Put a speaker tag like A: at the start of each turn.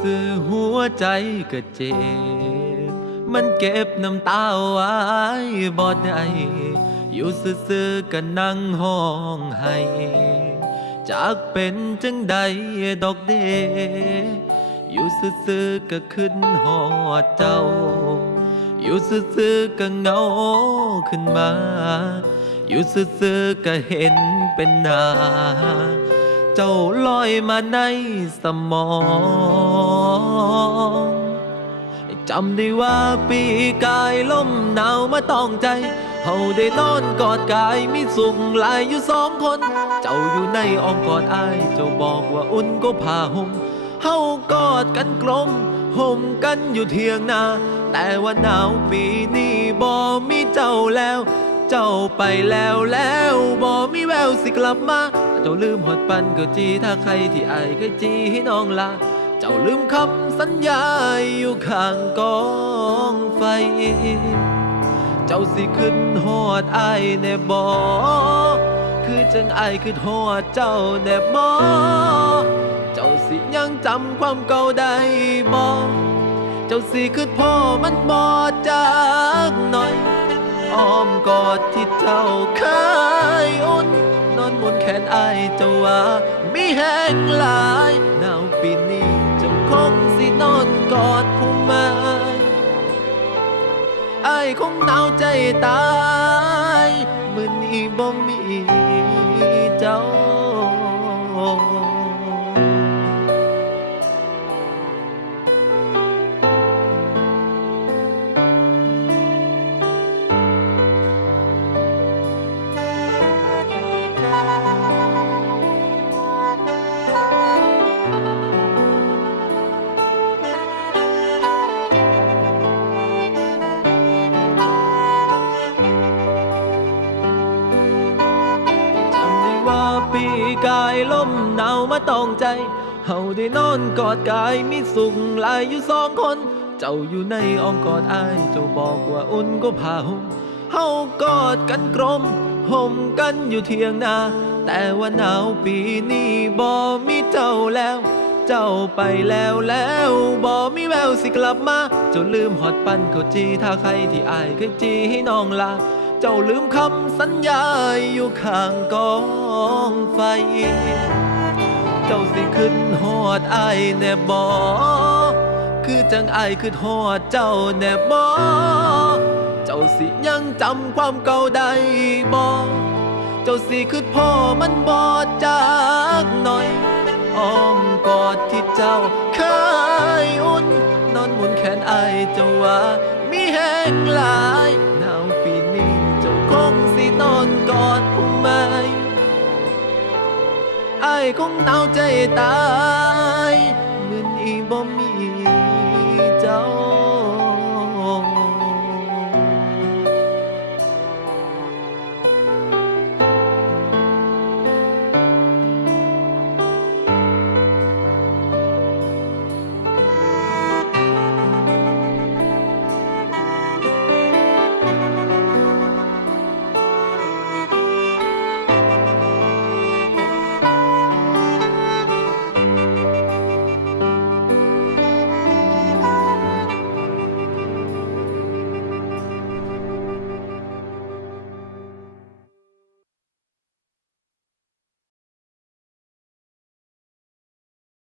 A: สื่อหัวใจก็เจ็บ มันเก็บน้ำตาไว้บ่ได้อยู่ซื่อๆก็นั่งห้องไห้จากเป็นจังใดดอกเด อยู่ซื่อๆก็ขึ้นหอดเจ้า อยู่ซื่อๆก็เหงาขึ้นมา อยู่ซื่อๆก็เห็นเป็นหน้า เจ้าลอยมาในสมองจำได้ว่าปีกายลมหนาวมาต้องใจเฮาได้นอนกอดกายมีสุขหลายอยู่สองคน เจ้าอยู่ในอ้อมกอดอายเจ้าบอกว่าอุ่นก็ผ้าห่มเฮากอดกันกลมห่มกันอยู่เทียงนา แต่ว่าหนาวปีนี้บ่มีเจ้าแล้ว เจ้าไปแล้วแล้วบ่มีแววสิกลับมาเจ้าลืมหอดปันก็จีถ้าใครที่อายเคยจีให้น้องลาเจ้าลืมคำสัญญาอยู่ข้างกองไฟ เจ้าสิขึ้นหอดอายแน่บ่คือจังอายคือหอดเจ้าแน่บ่เจ้าสิยังจำความเก่าได้บ่เจ้าสิคือพ่อมันบ่จากหน่อย อ้อมกอดที่เจ้าเคยอุ่นนอนบนแขนไอเจ้าว่ามีแห้งหลายหนาวปีนี้เจ้าคงสินอนกอดผู้ไม้อคงหนาวใจตายมือนี้บ่มี กายลมหนาวมาต้องใจ เฮาได้นอนกอดกายมีสุขหลายอยู่สองคน เจ้าอยู่ในอ้อมกอดอาย เจ้าบอกว่าอุ่นก็ผ้าห่ม เฮากอดกันกลมห่มกันอยู่เทียงนา แต่ว่าหนาวปีนี้บ่มีเจ้าแล้ว เจ้าไปแล้วแล้วบ่มีแววสิกลับมาเจ้าลืมหอดปันเขาจีถ้าใครที่อายเคยจีให้น้องลา เจ้าลืมคำสัญญาอยู่ข้างกองไฟ เจ้าสิขึ้นหอดไอแน่บ่คือจังไอคือหอดเจ้าแน่บ่เจ้าสิยังจำความเก่าได้บ่เจ้าสิคือพ่อมันบ่จากหน่อยอ้อมกอดที่เจ้าเคยอุ่น นอนหมุนแขนไอเจ้าว่ามีแห้งหลาย นอนกอดผู้ไม้อายคงหนาวใจตายเหมือนอีบ่มี